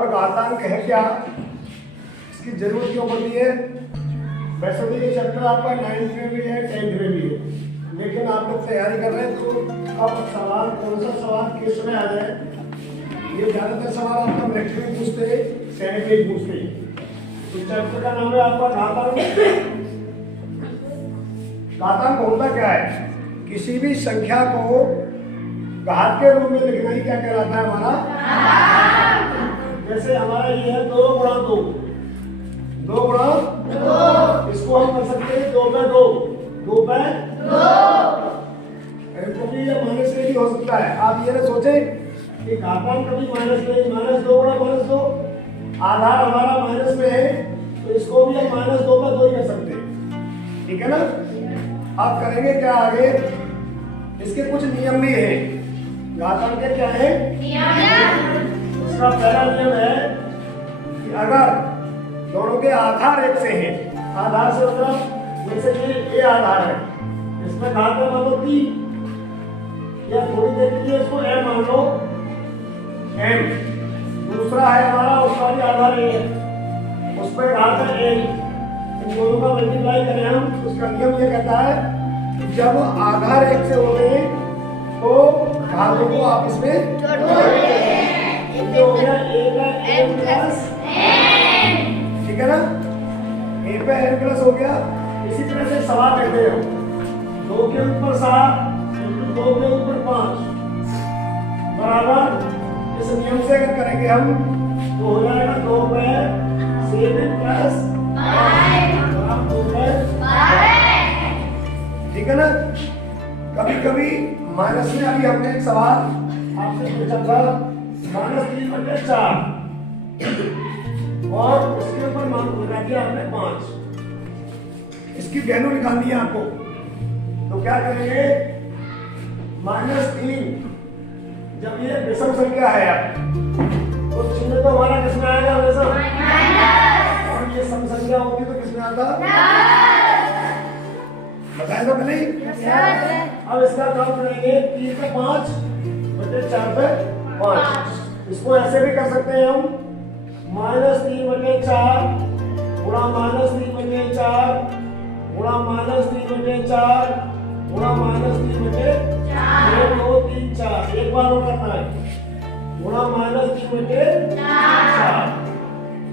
और घातांक है क्या, इसकी जरूरत क्यों पड़ती है। वैसे तो ये चैप्टर आपका 9th में भी है 10th में भी है, लेकिन आप लोग तैयारी कर रहे हैं तो अब सवाल कौन सा सवाल किस में आ जाए, ये ज़्यादातर सवाल आपका मिलिट्री में पूछते हैं, सैनिक में पूछते हैं। तो चैप्टर का नाम है आपका घातांक। घातांक होता क्या है, किसी भी संख्या को घात के रूप में लिखना ही क्या कहलाता है हमारा। जैसे हमारा ये है 2 गुणा 2, 2 गुणा 2, इसको हम कर सकते हैं 2 पे 2, 2 पे 2, कभी ये माइनस में भी हो सकता है। आप ये ना सोचे कि घातांक कभी माइनस में, -2 गुणा -2, आधार हमारा माइनस में है तो इसको भी हम -2 पे 2 ही कर सकते हैं, ठीक है ना। आप करेंगे क्या आगे, इसके कुछ नियम भी है। घातांक के क्या है नियम। उसका पहला नियम है कि अगर दोनों के आधार एक से हैं, आधार से मतलब जैसे कि ये आधार है, इसमें घात में मान लो 3, या थोड़ी देर के लिए इसको m मान लो m, दूसरा है हमारा उसका भी आधार a है, उस पर घात है n, इन दोनों का मल्टीप्लाई करें हम, उसका नियम ये कहता है कि जब आधार एक से होते हैं तो घातों को आप इसमें जोड़ दें, जो हो गया a का m प्लस n, ठीक है ना, a पे n प्लस हो गया। इसी तरह से सवाल कहते हैं 2 के ऊपर 7 2 के ऊपर 5 बराबर, इस नियम से अगर करेंगे हम तो हो जाएगा 2 पे 7 प्लस 5, 2 पे 5, ठीक है ना। कभी कभी माइनस में, अभी हमने एक सवाल आपसे पूछा था -3/4 और उसके ऊपर मान लगा दिया आपने 5, इसकी वैल्यू निकालनी है आपको। तो क्या करेंगे, -3 जब ये विषम संख्या है तो चिन्ह तो हमारा किसमें आएगा हमेशा माइनस, और ये सम संख्या होगी तो किसमें आता बताया तो नहीं। अब इसका काम करेंगे 3 पे 5 बटे 4 पे 5, इसको ऐसे भी कर सकते हैं हम -3/4 गुणा -3/4 गुणा -3/4 गुणा -3/4, 1 2 3 4, एक बार और करना है गुणा -3/4,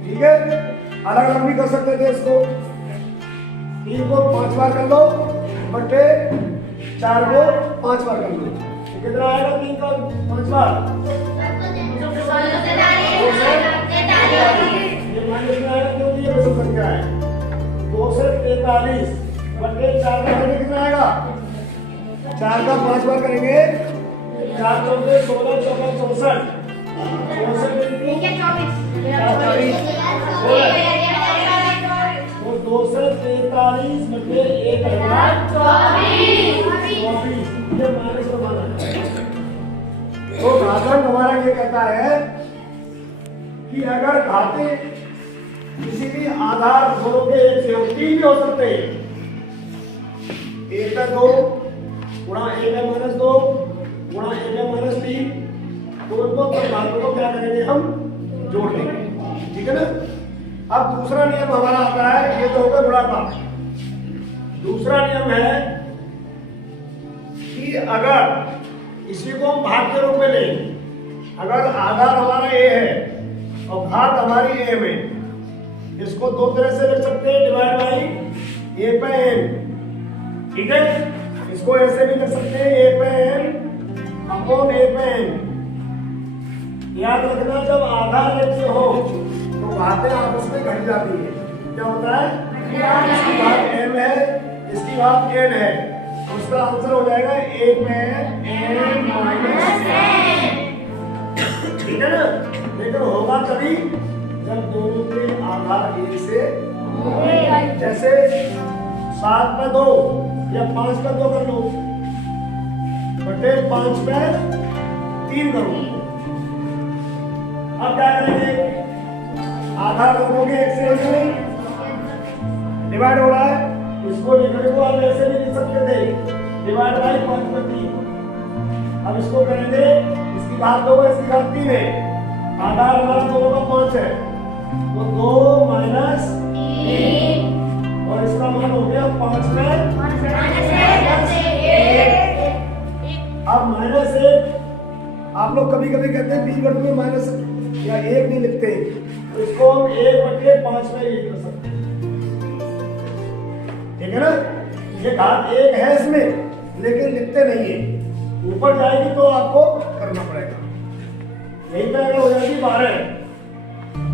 ठीक है। अलग अलग भी कर सकते थे इसको, 3 को 5 बार कर लो बटे 4 को 5 बार कर लो, तो कितना आएगा 3 का 5 बार, ये माइनस में आएगा क्योंकि ये विषम संख्या है। 2 से 43 बटे 4 का करने कितना आएगा, 4 का 5 बार करेंगे, 4 चौके 16 चौका 64, 2 से 43 बटे 1024, ये माइनस में माना है। तो घातांक हमारा ये कहता है कि अगर घाते किसी भी आधार दोनों के एक से 3 भी हो सकते हैं, 1 पे 2 गुणा 1 पे -2 गुणा 1 पे -3, तो उनको घातों को क्या करेंगे हम जोड़ देंगे, ठीक है ना। अब दूसरा नियम हमारा आता है, ये तो होगा गुणा का। दूसरा नियम है कि अगर इसी को हम भाग के रूप में लें, अगर आधार हमारा a है और घात हमारी m है, इसको दो तरह से लिख सकते हैं, डिवाइड बाई a पे n, ठीक है। इसको ऐसे भी लिख सकते हैं a पे n अपॉन a पे n। याद रखना जब आधार एक से हो तो घातें आपस में घट जाती है, क्या होता है, इसकी घात m है, इसकी घात n है, उसका आंसर हो जाएगा 1 में n माइनस n, ठीक है ना। लेकिन होगा तभी जब दोनों के आधार एक से होंगे, जैसे 7 पे 2 या 5 पे 2 कर लो बटे 5 पे 3 करो। अब क्या करेंगे, आधार दोनों के एक से डिवाइड हो रहा है, इसको लिखने को आप ऐसे भी लिख सकते थे, डिवाइड बाई 5 पे 3। अब इसको करेंगे, इसकी घात 2 है, इसकी घात 3 है, आधार हमारा दोनों का 5 है, तो 2 माइनस 3 और इसका मान हो गया 5 में -1। अब -1 आप लोग कभी कभी कहते हैं बीच वर्ग में माइनस या 1 नहीं लिखते, तो इसको हम 1/5 में लिख सकते हैं, ठीक है ना। ये घात 1 है इसमें, लेकिन लिखते नहीं है, ऊपर जाएगी तो आपको करना पड़ेगा। यही पे अगर हो जाएगी 12,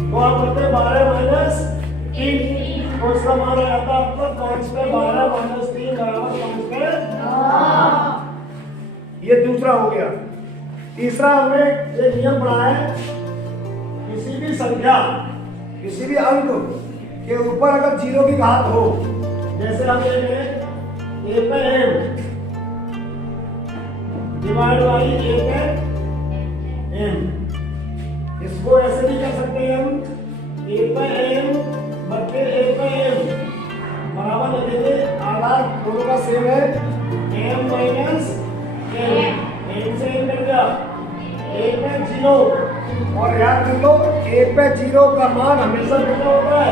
तो आप करते हैं 12 माइनस 3, तो इसका मान आ जाता है आपका 5 पे 12 माइनस 3 बराबर 5 पे 9। ये दूसरा हो गया। तीसरा हमने एक नियम पढ़ा है, किसी भी संख्या, किसी भी अंक के ऊपर अगर 0 की घात हो, जैसे हम लेंगे a पे m डिवाइड बाई a पे m, इसको ऐसे भी कर सकते हैं हम, a पे m बटे a पे m बराबर लिखेंगे, आधार दोनों का सेम है, m माइनस m से m कट गया, a पे 0, और याद कर लो a पे 0 का मान हमेशा कितना होता है,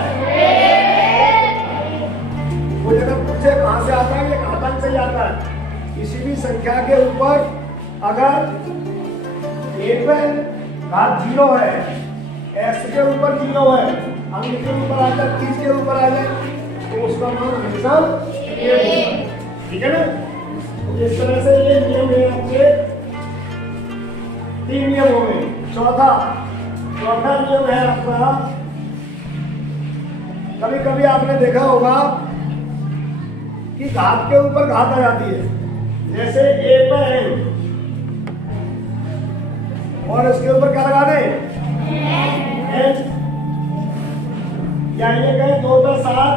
वो जगह पूछे कहां से आता है, ये घातांक से ही आता है। किसी भी संख्या के ऊपर अगर a पे घात 0 है, x के ऊपर 0 है, अंक के ऊपर आ जाए, 30 के ऊपर आ जाए, तो उसका मान हमेशा 1 होगा, ठीक है ना। तो इस तरह से ये नियम है आपके 3 नियम हो गए। चौथा नियम है आपका, कभी कभी आपने देखा होगा कि घात के ऊपर घात आ जाती है, जैसे a पे m और इसके ऊपर क्या लगा दें n, या ये कहें 2 पे 7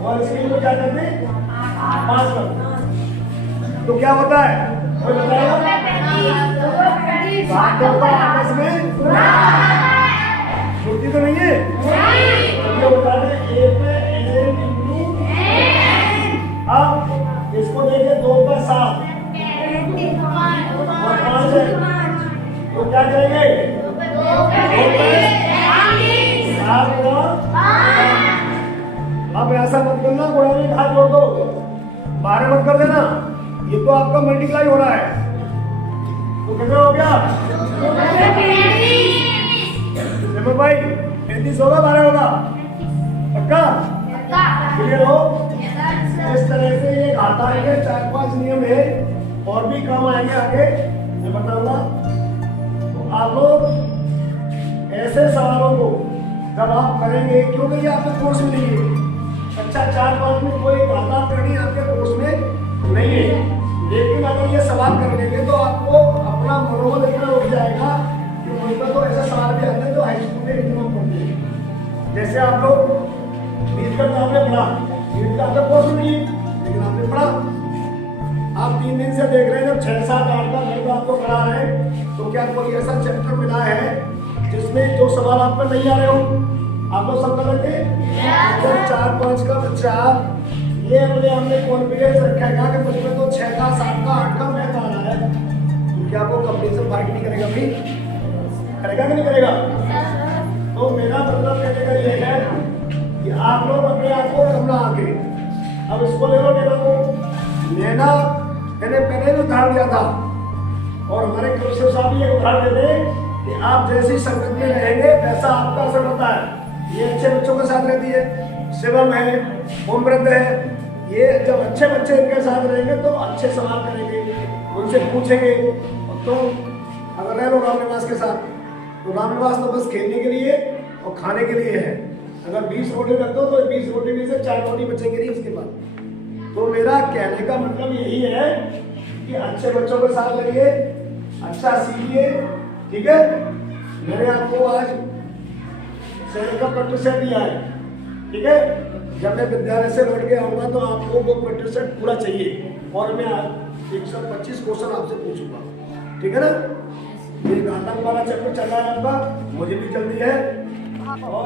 और इसके ऊपर क्या करते हैं 5 कर, तो क्या होता है, कोई बताएगा? घात के ऊपर आपस में जुड़ती तो नहीं है, ये होता है a पे n इंटू अब इसको देखिए 2 पे 7 और 5 है, तो क्या करेंगे 2 पे 7 और 5। अब ऐसा मत करना गुणा में घात जोड़ दो, 12 मत कर देना, ये तो आपका मल्टीप्लाई हो रहा है, तो कितना हो गया सिमर भाई 33 होगा 12 होगा, पक्का क्लियर हो। इस तरह से ये घातांक के 4-5 नियम है, और भी काम आएंगे आगे मैं बताऊंगा। तो आप लोग ऐसे सवालों को जब आप करेंगे, क्योंकि ये आपके कोर्स में नहीं है, अच्छा 4-5 में कोई घातांक करनी आपके कोर्स में नहीं है, लेकिन अगर ये सवाल कर लेंगे तो आपको अपना मनोबल इतना उठ जाएगा कि मुझे तो ऐसे सवाल भी आते हैं जो हाई स्कूल में इतना पढ़ते हैं। जैसे आप लोग नीट का आपने पढ़ा, नीट का आपका कोर्स नहीं है लेकिन आपने पढ़ा, आप 3 दिन से देख रहे हैं, जब 6-7-8 का गणित आपको पढ़ा है, तो क्या कोई ऐसा चैप्टर मिला है जिसमें जो सवाल आप पर नहीं आ रहे हो, आप लोग सब कर लेंगे। 4-5 का बच्चा ये अपने हमने कॉन्फिडेंस रखेगा कि मुझमें तो 6 का 7 का 8 का मैथ आ रहा है, तो क्या वो कंपटीशन फाइट नहीं करेगा भाई, करेगा कि नहीं करेगा। तो मेरा मतलब कहने का ये है कि आप लोग अपने आप को कमला आके, अब इसको ले लो, नैना मैंने पहले भी उदाहरण दिया था, और हमारे कौशल साहब भी एक उदाहरण देते कि आप जैसी संगत में रहेंगे वैसा आपका असर होता है। ये अच्छे बच्चों के साथ रहती है, शिवम है, ओमव्रत है, ये जब अच्छे बच्चे इनके साथ रहेंगे तो अच्छे सवाल करेंगे, उनसे पूछेंगे। तो अगर रह लो रामनिवास के साथ, तो रामनिवास तो बस खेलने के लिए और खाने के लिए है, अगर 20 रोटी रख दो तो 20 रोटी में से 4 रोटी बचेंगे नहीं उसके बाद। तो मेरा कहने का मतलब यही है कि अच्छे बच्चों के साथ रहिए, अच्छा सीखिए, ठीक है। मैंने आपको आज शहर का पट्ट सेट दिया है, ठीक है। जब मैं विद्यालय से लौट के आऊंगा तो आपको वो पट्ट सेट पूरा चाहिए, और मैं 125 क्वेश्चन आपसे पूछूंगा, ठीक है ना। ये घातांक वाला चैप्टर चल रहा है आपका, मुझे भी जल्दी है, और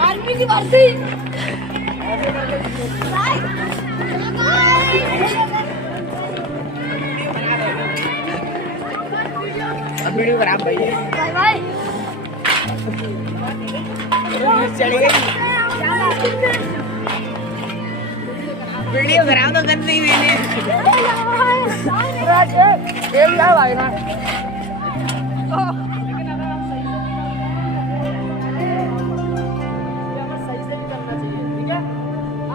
आर्मी की भर्ती वीडियो खराब भाई बाय बाय चली गई वीडियो खराब तो कर दी मैंने एक क्या भाई ना सही से करना चाहिए ठीक है।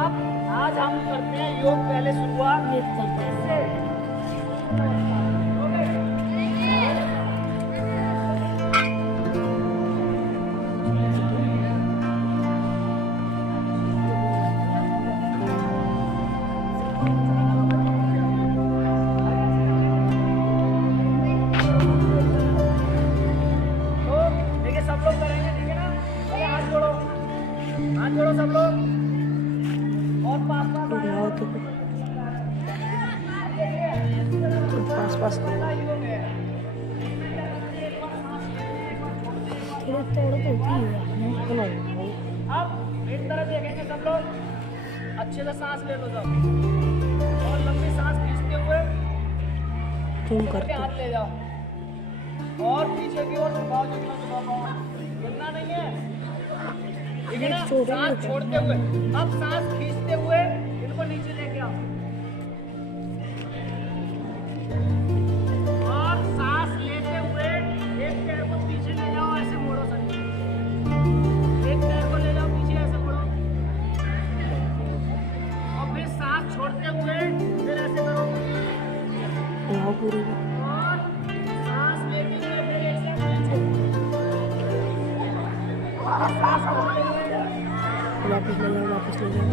अब आज हम करते हैं योग पहले शुरुआत से सब लोग और पास पास अब एक तरफ देखेंगे सब लोग अच्छे से सांस ले लो सब और लंबी सांस खींचते हुए हाथ ले जाओ और पीछे की ओर झुकाओ गिरना नहीं है ठीक है ना। सांस छोड़ते हुए अब सांस खींचते हुए इनको नीचे लेके आओ और सांस लेते हुए एक पैर को पीछे ले जाओ ऐसे मोड़ो शरीर एक पैर को ले जाओ पीछे ऐसे मोड़ो और फिर सांस छोड़ते हुए फिर ऐसे करो और सांस लेते हुए फिर ऐसे सांस छोड़ते हुए वापस ले जाओ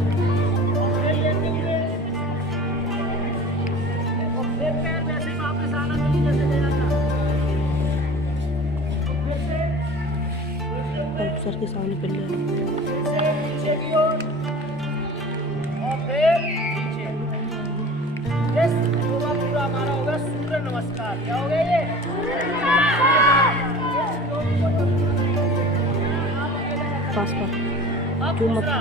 और फिर पैर वैसे ही वापस आना चाहिए जैसे लेना था फिर से सर के सामने कर लिया फिर से पीछे की ओर और फिर पीछे ये पूरा हमारा होगा सूर्य नमस्कार। क्या हो गया ये पास अब दूसरा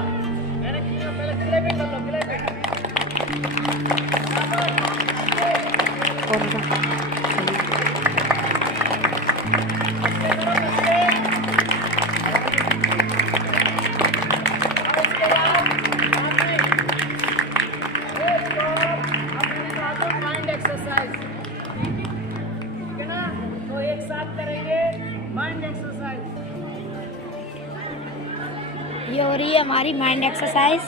मैंने किया पहले क्लैपिंग कर लो क्लैपिंग माइंड एक्सरसाइज ठीक है ना। तो एक साथ करेंगे माइंड एक्सरसाइज ये हो रही है हमारी माइंड एक्सरसाइज।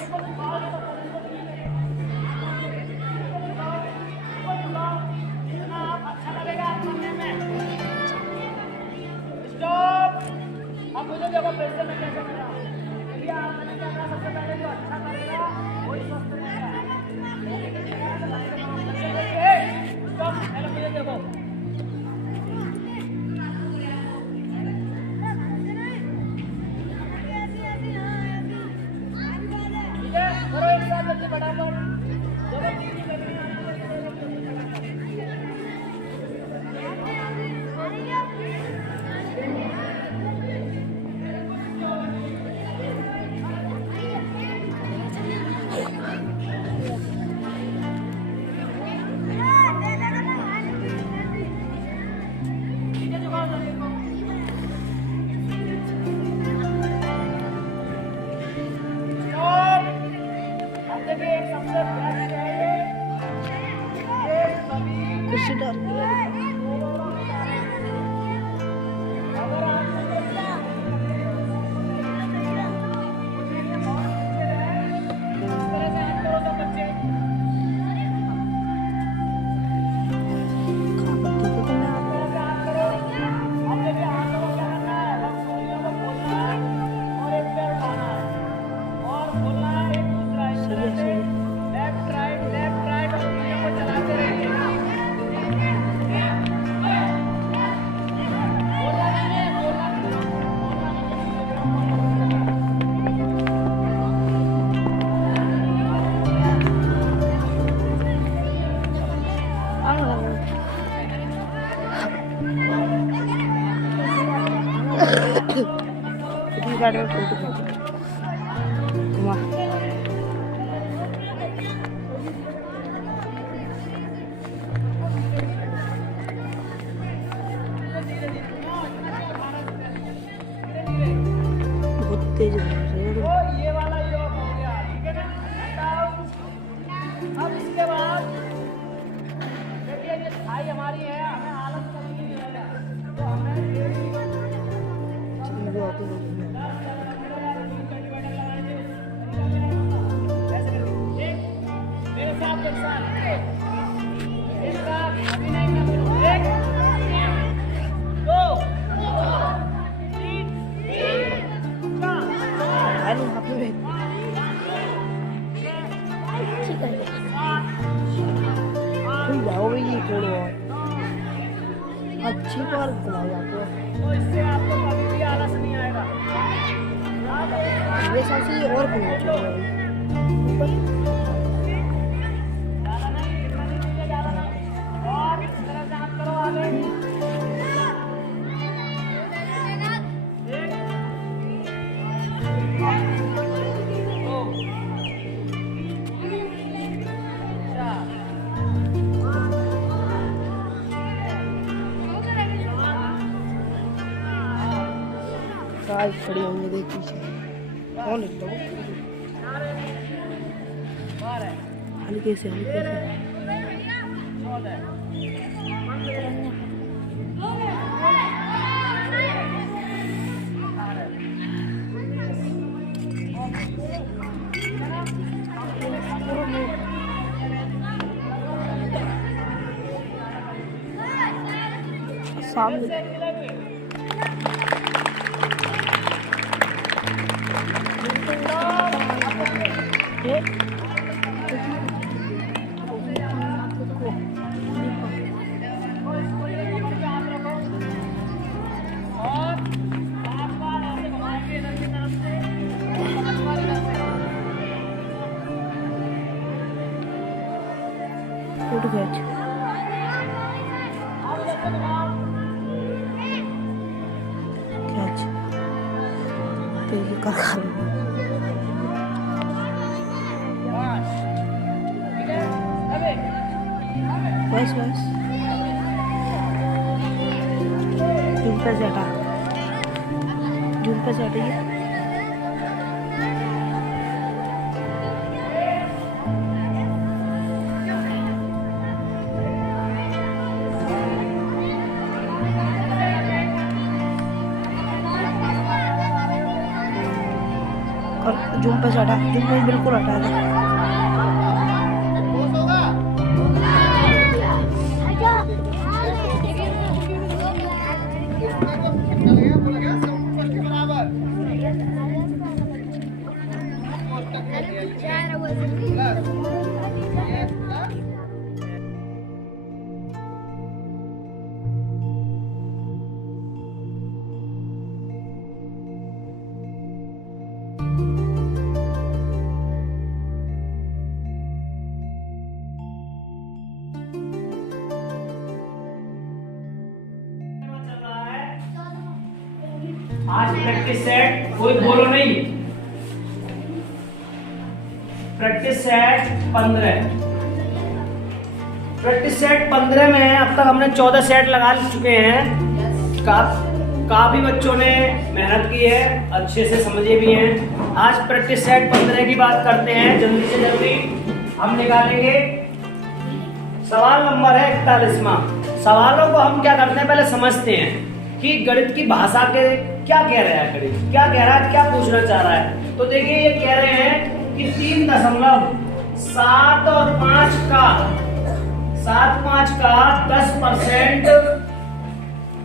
अच्छा लगेगा आप करने में। स्टॉप। अब मुझे देखो फिर से मैं कैसे कर रहा हूँ। चलिए आप मैंने क्या कहा सबसे पहले जो अच्छा करेगा वही स्वस्थ रहेगा। स्टॉप पहले मुझे देखो करो एक साथ जल्दी फटाफट जब तीन करनी कुर्सी डाल तो ये वाला योग हो गया, ठीक है ना। अब इसके बाद देखिए ये थाई हमारी है, हमें आलस कभी नहीं रहेगा, तो हमें मेरे साथ एक साथ अभी नहीं करते। 1 2 3 4 जाओगे ये छोड़ो अच्छी बार चला जाते हैं तो इससे आपको कभी भी आलस नहीं आएगा। ये सबसे और ज़्यादा नहीं, इतना नहीं कीजिए, ज़्यादा नहीं। और इस तरह से हाथ करो आगे। 1 2 आज खड़ी होंगे देख पीछे कौन लगता है हल्के से 14 सामने फोटो खींच तो ये कर बस झूम पे से हटा हटाइए और जूम पे से हटा जूम पे बिल्कुल हटा दे आज प्रैक्टिस सेट कोई बोलो नहीं, प्रैक्टिस सेट 15। प्रैक्टिस सेट 15 में अब तक हमने 14 सेट लगा चुके हैं। काफी बच्चों ने मेहनत की है, अच्छे से समझे भी हैं। आज प्रैक्टिस सेट 15 की बात करते हैं। जल्दी से जल्दी हम निकालेंगे। सवाल नंबर है 41वां। सवालों को हम क्या करते हैं, पहले समझते हैं कि गणित की भाषा के क्या कह रहा है, गणित क्या कह रहा है, क्या पूछना चाह रहा है। तो देखिए ये कह रहे हैं कि 3.7 और 5 का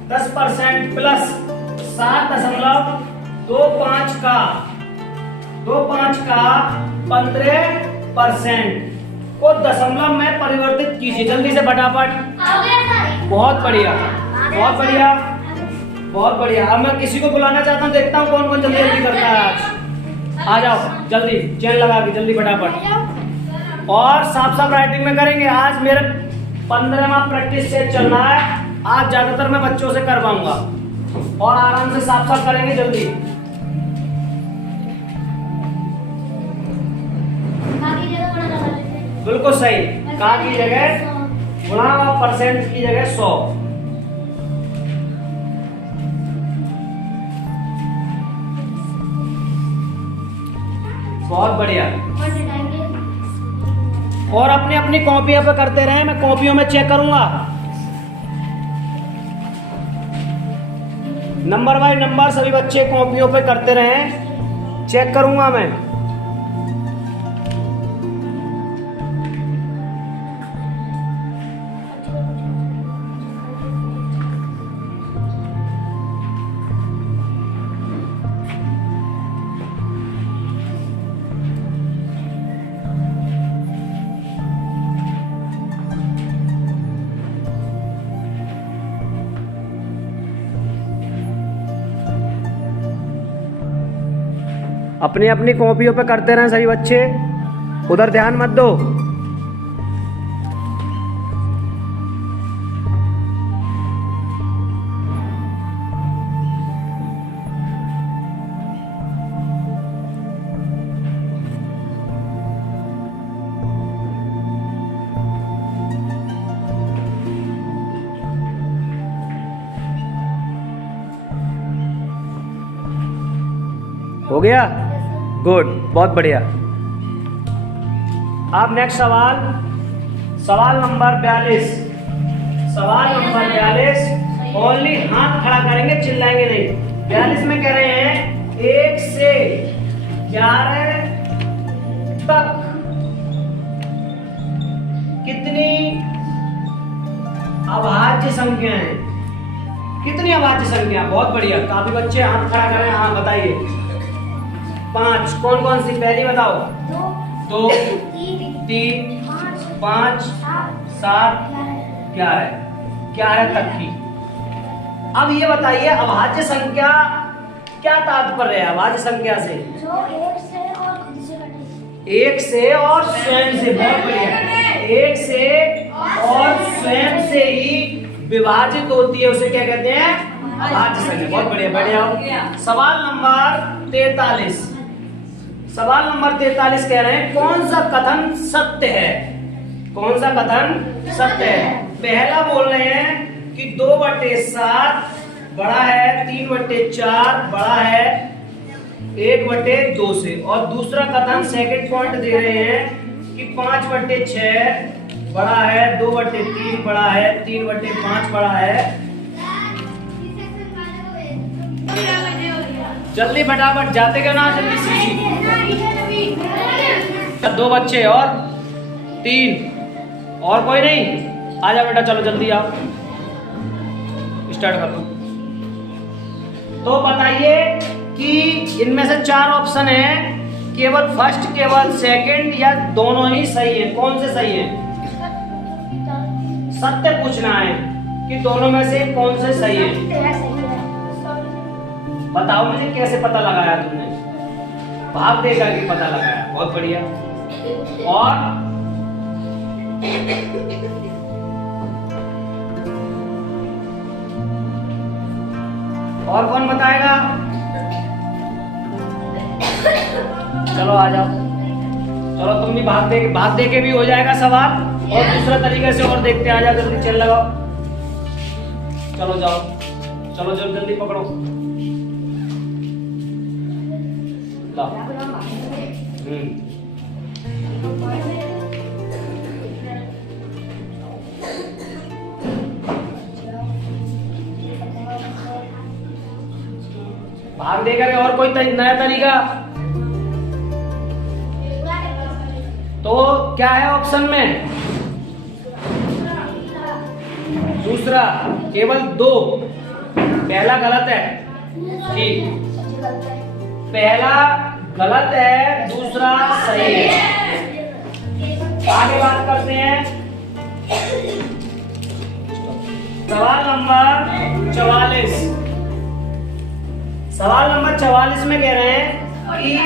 10% प्लस 7.25 का 15% को दशमलव में परिवर्तित कीजिए। जल्दी से फटाफट। बहुत बढ़िया, बहुत बढ़िया, बहुत बढ़िया। अब मैं किसी को बुलाना चाहता हूँ, देखता हूँ कौन कौन जल्दी जल्दी करता है आज। आ जाओ जल्दी, चेन लगा के जल्दी फटाफट। और साफ साफ राइटिंग में करेंगे। आज मेरे 15वां प्रैक्टिस सेट चल रहा है। आज ज्यादातर मैं बच्चों से करवाऊंगा और आराम से साफ साफ करेंगे जल्दी। बिल्कुल सही। का की जगह गुणा और परसेंट की जगह 100। बहुत बढ़िया। और अपनी अपनी कॉपियों पे करते रहे, मैं कॉपियों में चेक करूंगा। नंबर बाय नंबर सभी बच्चे कॉपियों पे करते रहे, चेक करूंगा मैं। अपनी अपनी कॉपियों पे करते रहें सही बच्चे, उधर ध्यान मत दो। हो गया? गुड, बहुत बढ़िया। अब नेक्स्ट सवाल, सवाल नंबर 42। सवाल नंबर 42, ओनली हाथ खड़ा करेंगे, चिल्लाएंगे नहीं। 42 में कह रहे हैं 1 से 11 तक कितनी अभाज्य संख्या है? कितनी अभाज्य संख्या? बहुत बढ़िया, काफी बच्चे हाथ खड़ा करें। हाँ बताइए। 5। कौन कौन सी? पहली बताओ। 2, 3, 5, 7, 11 तक की। अब ये बताइए अभाज्य संख्या क्या तात्पर्य है? अभाज्य संख्या से जो एक से और स्वयं से। बहुत बढ़िया, एक से और स्वयं से ही विभाजित होती है, उसे क्या कहते हैं? अभाज्य संख्या। बहुत बढ़िया, बढ़िया। सवाल नंबर 43। सवाल नंबर 43 कह रहे हैं कौन सा कथन सत्य है? कौन सा कथन सत्य है? पहला बोल रहे हैं कि 2/7 बड़ा है 3/4 बड़ा है 1/2 से। और दूसरा कथन सेकंड पॉइंट दे रहे हैं कि 5/6 बड़ा है 2/3 बड़ा है 3/5 बड़ा है। जल्दी फटाफट, जाते क्यों ना? जल्दी सीखी। 2 बच्चे और 3 और कोई नहीं? आ जाओ बेटा, चलो जल्दी आओ, स्टार्ट कर दो। तो बताइए कि इनमें से 4 ऑप्शन है, केवल फर्स्ट, केवल सेकंड या दोनों ही सही है? कौन से सही है? सत्य पूछना है कि दोनों में से कौन से सही है। बताओ मुझे, कैसे पता लगाया तुमने? भाव देकर के पता लगाया। बहुत बढ़िया। और कौन बताएगा? चलो आ जाओ, चलो तुम भी भाग दे के भी हो जाएगा सवाल, और दूसरा तरीके से और देखते। आ जाओ जल्दी, चल लगाओ, चलो जाओ, चलो जल्दी पकड़ो। भाग देकर और कोई नया तरीका? तो क्या है ऑप्शन में? दूसरा, केवल 2। पहला गलत है, ठीक। पहला गलत है, दूसरा सही है। आगे बात करते हैं। सवाल नंबर 44। सवाल नंबर 44 में कह रहे हैं कि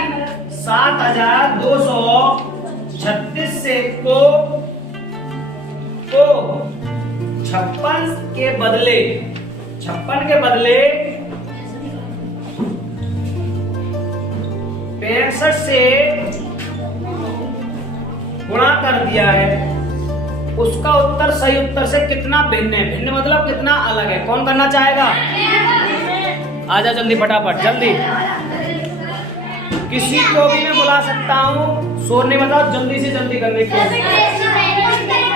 7236 से को 56 के बदले 65 से गुणा कर दिया है, उसका उत्तर सही उत्तर से कितना भिन्न है? भिन्न मतलब कितना अलग है? कौन करना चाहेगा? आजा जल्दी फटाफट, जल्दी। किसी को भी मैं बुला सकता हूँ, शोर नहीं बताओ, जल्दी से जल्दी करने की।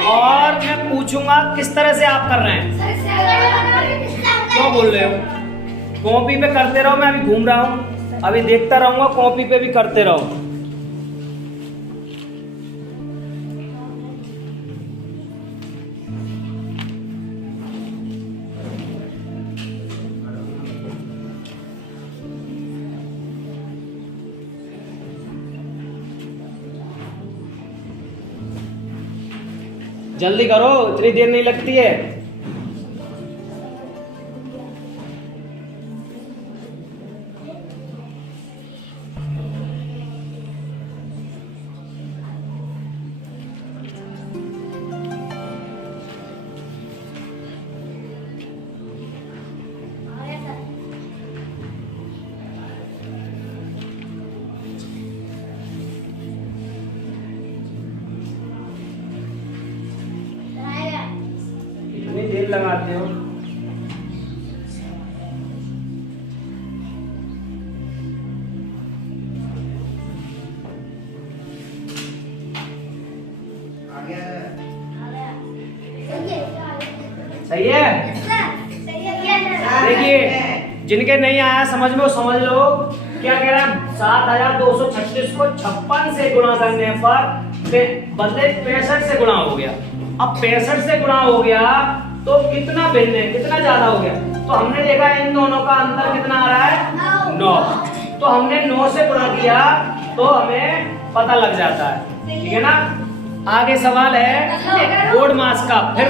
और मैं पूछूंगा किस तरह से आप कर रहे हैं, क्यों बोल रहे हो। कॉपी पे करते रहो, मैं अभी घूम रहा हूँ, अभी देखता रहूंगा, कॉपी पे भी करते रहो। जल्दी करो, इतनी देर नहीं लगती है। इतनी देर लगाते हो। सही है। देखिए, जिनके नहीं आया समझ में वो समझ लो। क्या कह रहा है, 7236 को 56 से गुणा करने पर बदले 65 से गुणा हो गया। अब 65 से गुणा हो गया तो कितना भिन्न है, कितना ज्यादा हो गया। तो हमने देखा इन दोनों का अंतर कितना आ रहा है, 9। तो हमने 9 से गुणा किया तो हमें पता लग जाता है, ठीक है ना। आगे सवाल है बोर्ड मास का। फिर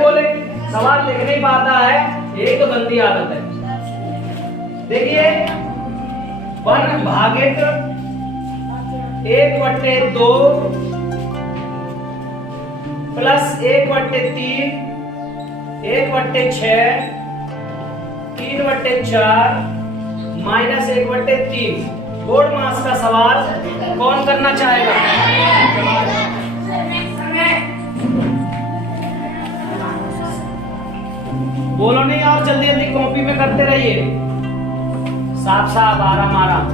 बोले सवाल लिख नहीं पाता है, यही तो गंदी आदत है। देखिए 1 भागित 1/2 प्लस 1/3 1/6 3/4 माइनस 1/3। बोर्ड मास का सवाल कौन करना चाहेगा? बोलो नहीं, और जल्दी जल्दी कॉपी में करते रहिए। साफ साफ आराम आराम।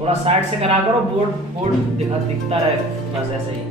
थोड़ा साइड से करा करो, बोर्ड दिखता रहे, बस ऐसे ही।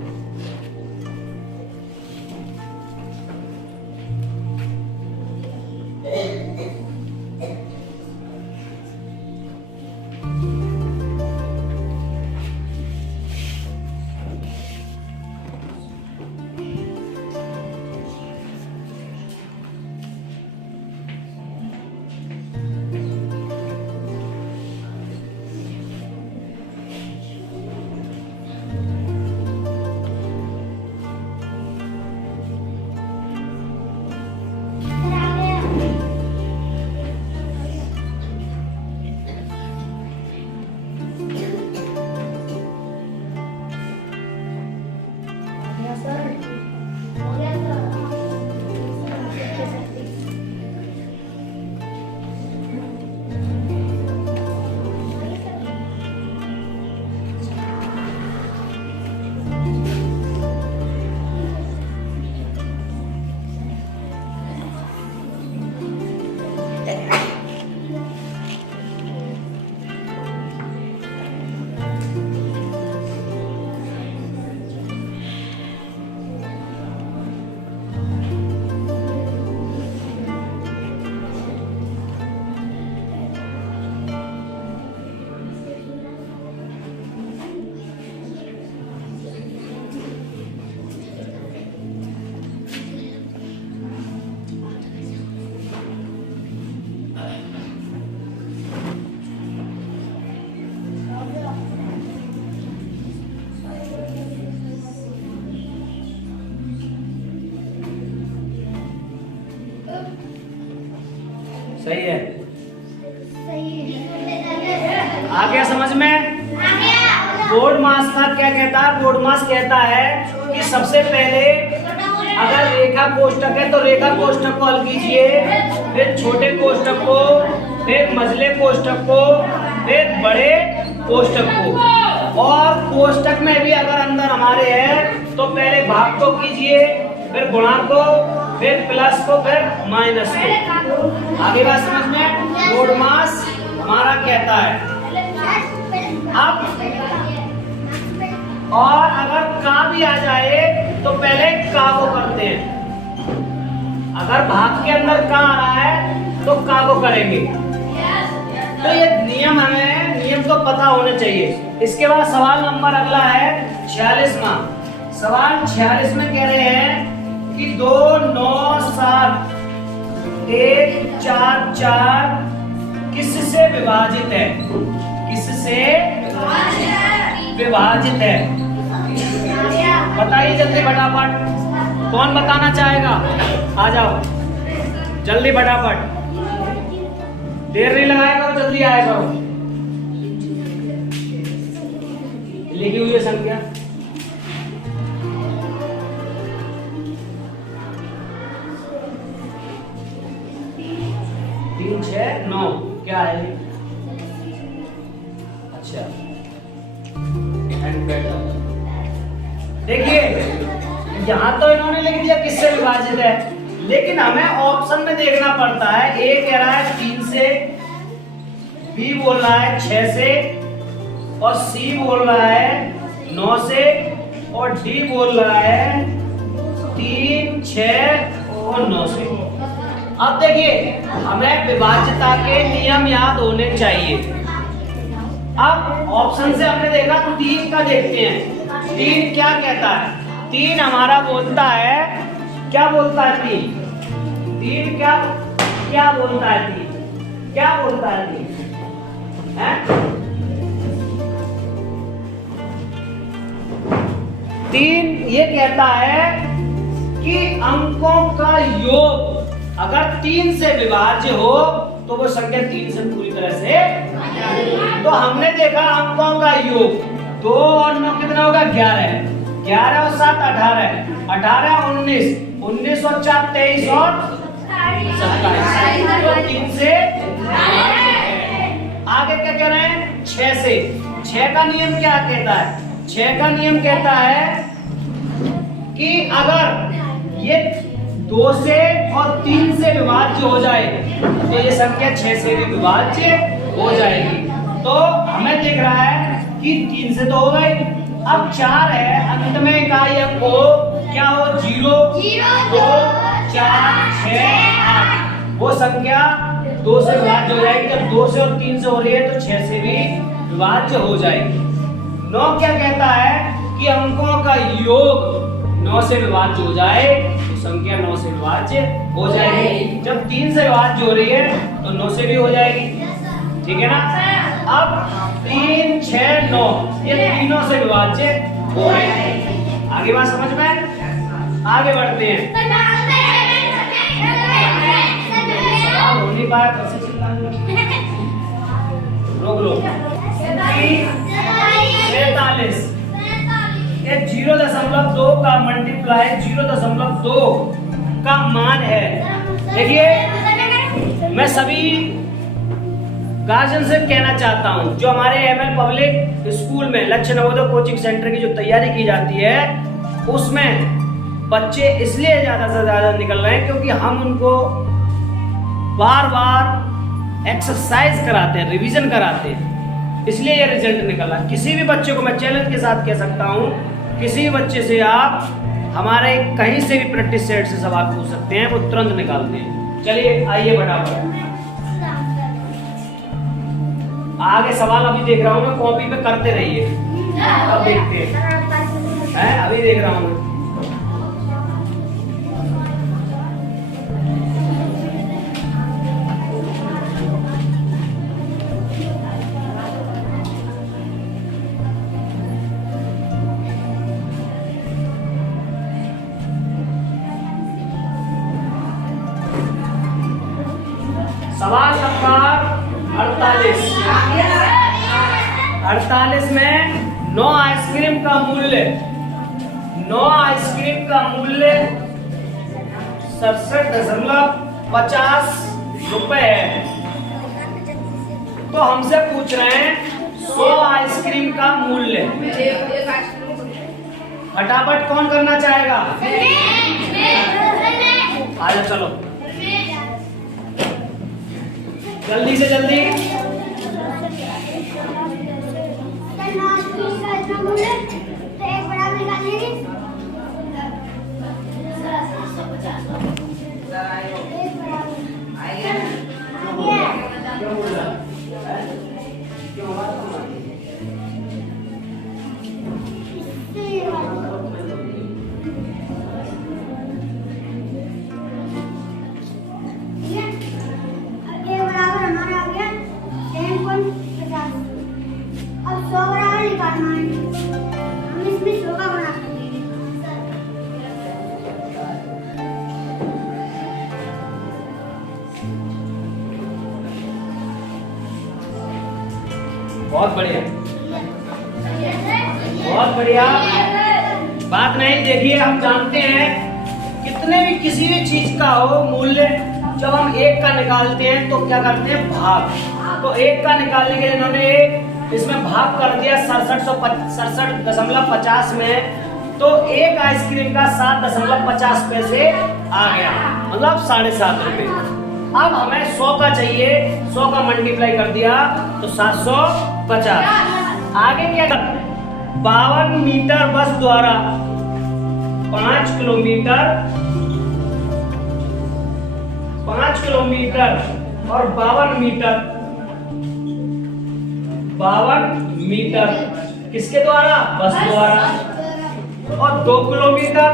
सही है। आ गया समझ में? बोर्ड मास का क्या कहता है? बोर्ड मास कहता है कि सबसे पहले अगर रेखा कोष्ठक है तो रेखा कोष्ठक को हल कीजिए, फिर छोटे कोष्ठक को, फिर मझले कोष्ठक को, फिर बड़े कोष्ठक को। और कोष्ठक में भी अगर अंदर हमारे है तो पहले भाग को कीजिए, फिर गुणा को, फिर प्लस को, फिर माइनस को। आगे बात समझ में? लोड मास हमारा कहता है। अब और अगर का भी आ जाए तो पहले का को करते हैं। अगर भाग के अंदर का आ रहा है तो का को करेंगे। तो ये नियम नियम तो पता होने चाहिए। इसके बाद सवाल नंबर अगला है 46वां। सवाल 46 में कह रहे हैं कि 2, 9, 7, 1, 4, 4 किससे विभाजित है? किससे विभाजित है? बताइए जल्दी फटाफट। कौन बताना चाहेगा? आ जाओ जल्दी फटाफट, देर नहीं लगाया करो, जल्दी आया करो। लिखी हुई है संख्या। तीन, 6, 9 क्या है? अच्छा, देखिए यहां तो इन्होंने लिख दिया किससे विभाजित है, लेकिन हमें ऑप्शन में देखना पड़ता है। ए कह रहा है 3 से, बी बोल रहा है 6 से, और सी बोल रहा है 9 से, और डी बोल रहा है 3, 6 और 9 से। अब देखिए हमें विभाज्यता के नियम याद होने चाहिए। अब ऑप्शन से हमने देखा 3 का देखते हैं। 3 क्या कहता है? 3 हमारा बोलता है, क्या बोलता है? 3 क्या बोलता है? 3 क्या बोलता है? 3 है? 3 ये कहता है कि अंकों का योग अगर 3 से विभाज्य हो तो वो संख्या 3 से पूरी तरह से। तो हमने देखा अंकों का योग 2 और 9 कितना होगा? 11। 11 और 7 18, 18 19, 19 और 4 23 और 27। तो 3 से आगे क्या कह रहे हैं? 6 से। 6 का नियम क्या कहता है? 6 का नियम कहता है कि अगर ये 2 से और 3 से विभाज्य हो जाए तो ये संख्या 6 से भी विभाज्य हो जाएगी। तो हमें दिख रहा है कि 3 से तो हो गई, अब 4 है, अंत में इकाई अंक हो, क्या हो? 0, 2, 4, 6, 8। वो संख्या 2 से विभाज्य हो जाएगी। जब 2 से और 3 से हो रही है तो 6 से भी विभाज्य हो जाएगी। 9 क्या कहता है कि अंकों का योग 9 से विभाज्य हो जाए तो संख्या 9 से विभाज्य हो जाएगी। जब 3 से विभाज्य हो रही है तो 9 से भी हो जाएगी। ठीक है ना? अब 3, 6, 9 ये तीनों से विभाज्य हो रहे हैं। आगे बात समझ में? आगे बढ़ते हैं। सवाल हो नहीं पाया, रोक लो। 47 ये 0.2 का मल्टीप्लाई 0.2 का मान है। देखिए मैं सभी गार्जियन से कहना चाहता हूं, जो हमारे एमएल पब्लिक स्कूल में लक्ष्य नवोदय कोचिंग सेंटर की जो तैयारी की जाती है उसमें बच्चे इसलिए ज्यादा से ज्यादा निकल रहे हैं क्योंकि हम उनको बार बार एक्सरसाइज कराते हैं, रिवीजन कराते हैं, इसलिए ये रिजल्ट निकल रहा है। किसी भी बच्चे को मैं चैलेंज के साथ कह सकता हूं, किसी भी बच्चे से आप हमारे कहीं से भी प्रैक्टिस सेट से सवाल पूछ सकते हैं, वो तुरंत निकालते हैं। चलिए आइए फटाफट आगे सवाल अभी देख रहा हूँ मैं, कॉपी पे करते रहिए, अब देखते हैं। अभी देख रहा हूँ सवाल नंबर 48 में 9 आइसक्रीम का मूल्य 67.50 रुपए है। तो हमसे पूछ रहे हैं 100 आइसक्रीम का मूल्य। फटाफट कौन करना चाहेगा? आ जाओ चलो जल्दी से जल्दी। बहुत बढ़िया बहुत बढ़िया। बात नहीं, देखिए हम जानते हैं कितने भी किसी भी चीज का हो मूल्य, जब हम एक का निकालते हैं तो क्या करते हैं? भाग। तो एक का निकालने के लिए इन्होंने इसमें भाग कर दिया 67.50 में, तो एक आइसक्रीम का 7.50 पैसे आ गया, मतलब 7.5 रुपए। अब हमें 100 का चाहिए, 100 का मल्टीप्लाई कर दिया तो 750। आगे क्या कर? 52 मीटर बस द्वारा 5 किलोमीटर और 52 मीटर किसके द्वारा? बस द्वारा। और 2 किलोमीटर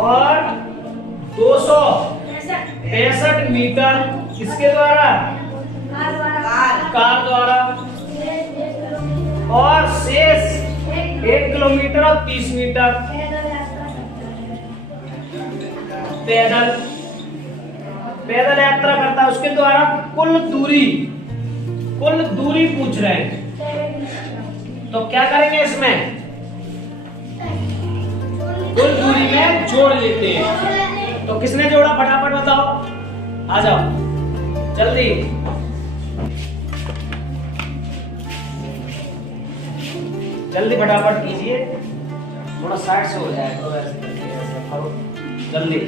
और 263 मीटर किसके द्वारा? कार द्वारा। और शेष 1 किलोमीटर और 30 मीटर पैदल यात्रा करता है, उसके द्वारा कुल दूरी पूछ रहे हैं। तो क्या करेंगे? इसमें कुल दूरी में जोड़ लेते हैं। तो किसने जोड़ा? फटाफट बताओ, आ जाओ जल्दी। जल्दी फटाफट कीजिए, थोड़ा साइड से हो जाए तो ऐसे करो जल्दी।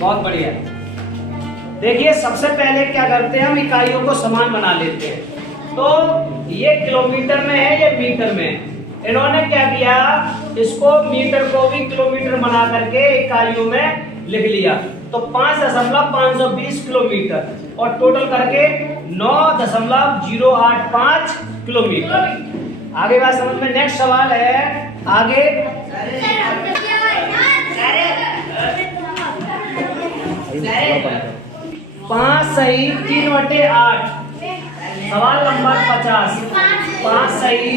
बहुत बढ़िया। देखिए सबसे पहले क्या करते हैं, हम इकाइयों को समान बना लेते हैं। तो ये किलोमीटर में है, ये मीटर में है। इन्होंने क्या किया, इसको मीटर को भी किलोमीटर बना करके इकाइयों में लिख लिया। तो 5.520 किलोमीटर और टोटल करके 9.085 किलोमीटर। आगे बात समझ में। नेक्स्ट सवाल है आगे। 5 सही 3/8। सवाल नंबर 50। 5 सही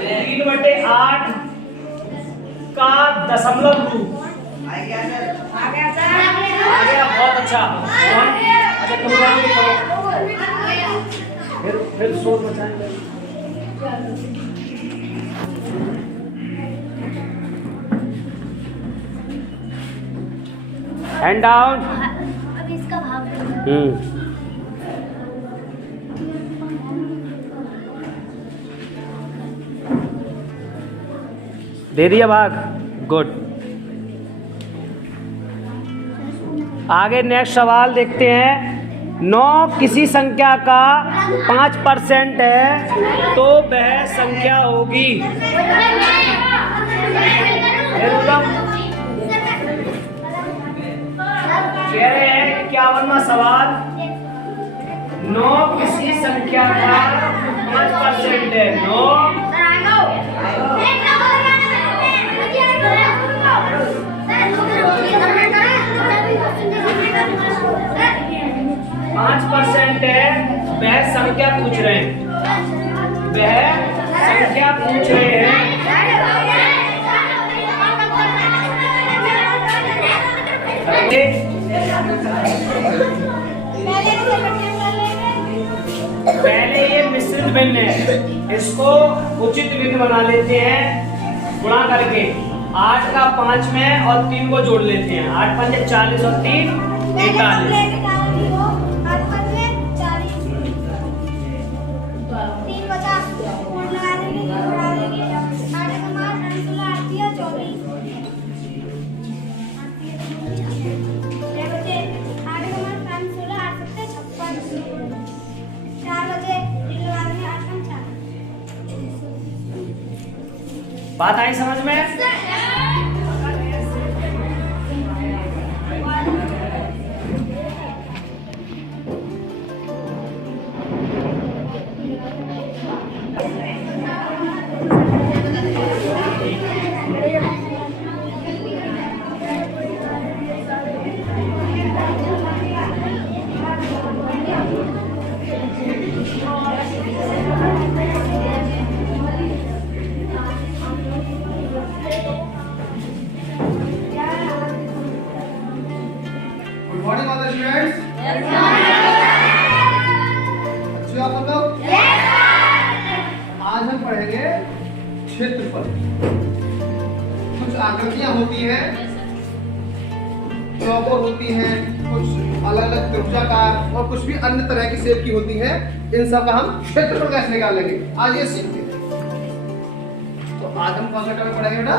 3/8 का दशमलव रूप आ गया। बहुत अच्छा। अच्छा तुम लोग भी करो, फिर सोच बचाएंगे। Hand down. अब इसका भाग दे दिया भाग। गुड। आगे नेक्स्ट सवाल देखते हैं। 9 किसी संख्या का 5% है तो वह संख्या होगी। कह रहे हैं 51वां सवाल। 9 किसी संख्या का 5% है। 9 5% है, वह संख्या संख्या पूछ रहे हैं, वह संख्या पूछ रहे हैं। पहले ये मिश्रित भिन्न है, इसको उचित भिन्न बना लेते हैं गुणा करके। 8 का 5 में और 3 को जोड़ लेते हैं। 8 5 40 और 3 41। बात आई समझ में? Morning all the students. अच्छे आप लोग? आज हम पढ़ेंगे क्षेत्रफल। कुछ आकृतियां होती हैं, चौकोर होती हैं, कुछ अलग अलग त्रिभुजाकार और कुछ भी अन्य तरह की शेप की होती हैं। इन सब का हम क्षेत्रफल कैसे निकालेंगे आज ये सीखते हैं। तो आज हम कौन सा टॉपिक पढ़ेंगे बेटा?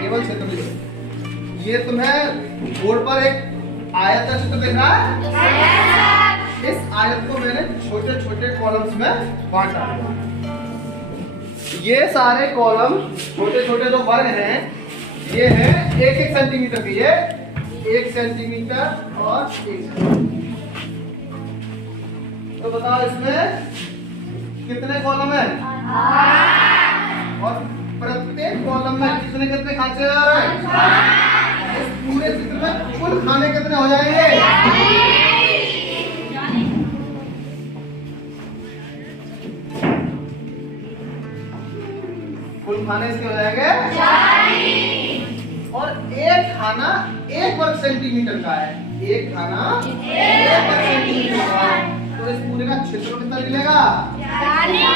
केवल क्षेत्रफल। ये तुम्हें बोर्ड पर एक आयत का चित्र दिख रहा है? इस आयत को मैंने छोटे छोटे कॉलम्स में बांटा। ये सारे कॉलम छोटे छोटे जो वर्ग हैं ये हैं 1-1 सेंटीमीटर के। ये 1 सेंटीमीटर और 1 सेंटीमीटर। तो बताओ इसमें कितने कॉलम है? और प्रत्येक कॉलम में कितने कितने खांचे आ रहे हैं? इस पूरे चित्र में कुल खाने कितने हो जाएंगे? कुल खाने इसके हो जाएंगे 40। और एक खाना 1 वर्ग सेंटीमीटर का है। एक खाना 1 वर्ग सेंटीमीटर का है। तो इस पूरे का क्षेत्रफल कितना मिलेगा? 40।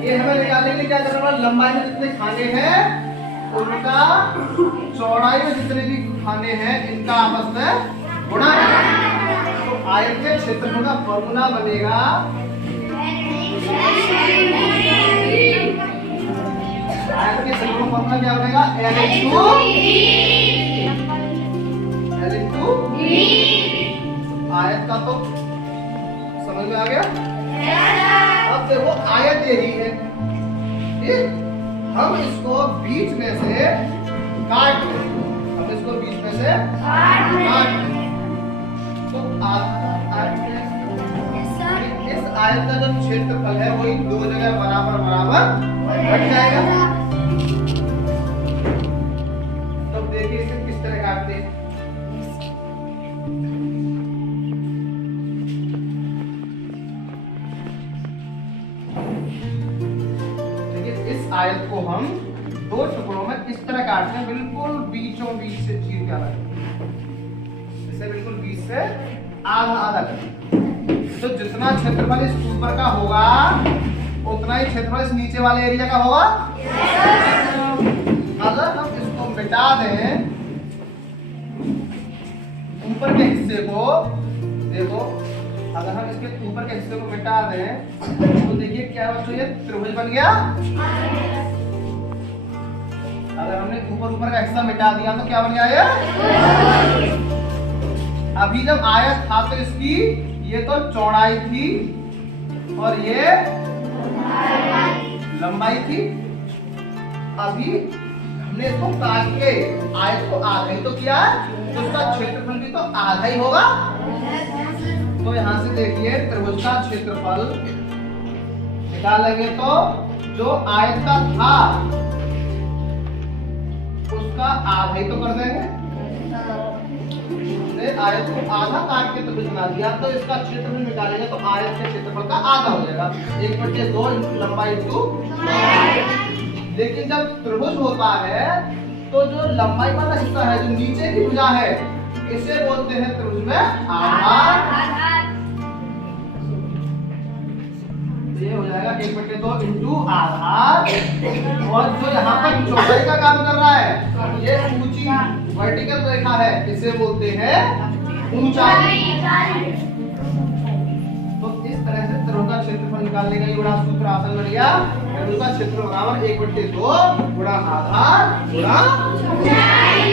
ये हमें निकालने के लिए क्या करना पड़ा? लंबाई में जितने खाने हैं उनका चौड़ाई में जितने भी खाने हैं इनका आपस में गुणा करना। तो आयत के क्षेत्रफल का फॉर्मूला बनेगा आयत के क्षेत्रफल का फॉर्मूला क्या बनेगा? L into आयत का तो समझ में आ गया? अब देखो आयत यही है, ठीक? हम इसको बीच में से काट लें। हम इसको बीच में से काट लें। तो इस आयत का जो क्षेत्रफल है वही 2 जगह बराबर बराबर बन जाएगा। तो देखिए इसे किस तरह काटते हैं। आयत को हम 2 टुकड़ों में इस तरह काटते हैं, बिल्कुल बीचों बीच से चीर के अलग, इसे बिल्कुल बीच से आधा आधा करें। तो जितना क्षेत्रफल इस ऊपर का होगा उतना ही क्षेत्रफल इस नीचे वाले एरिया का होगा। अगर हम इसको मिटा दें ऊपर के हिस्से को, देखो अगर हम इसके ऊपर के हिस्से को मिटा दें तो देखिए क्या हुआ? तो ये त्रिभुज बन गया। अगर हमने ऊपर का हिस्सा मिटा दिया तो क्या बन गया ये? अभी जब आयत था तो इसकी ये तो चौड़ाई थी और ये लंबाई थी। अभी हमने इसको काट के आयत को आधा ही तो किया, तो उसका क्षेत्रफल भी तो आधा ही होगा। तो यहाँ से देखिए त्रिभुज का क्षेत्रफल निकालेंगे तो जो आयत का था उसका आधा ही तो कर देंगे। हमने आयत को आधा काट के त्रिभुज बना दिया, तो इसका क्षेत्रफल निकालेंगे तो आयत के क्षेत्रफल का आधा हो जाएगा। 1/2 इंटू लंबाई इंटू। लेकिन जब त्रिभुज होता है तो जो लंबाई वाला हिस्सा है, जो नीचे की भुजा है, इसे बोलते हैं त्रिभुज में आधार। ये हो जाएगा 1/2 इंटू आधार। और जो यहाँ पर चौड़ाई का काम कर रहा है, ये ऊंची वर्टिकल रेखा है, इसे बोलते हैं ऊंचाई। तो इस तरह से त्रिभुज का क्षेत्रफल निकालने का ये बड़ा सूत्र आसान बन गया। त्रिभुज का क्षेत्रफल बराबर 1/2 गुणा आधार गुणा ऊंचाई।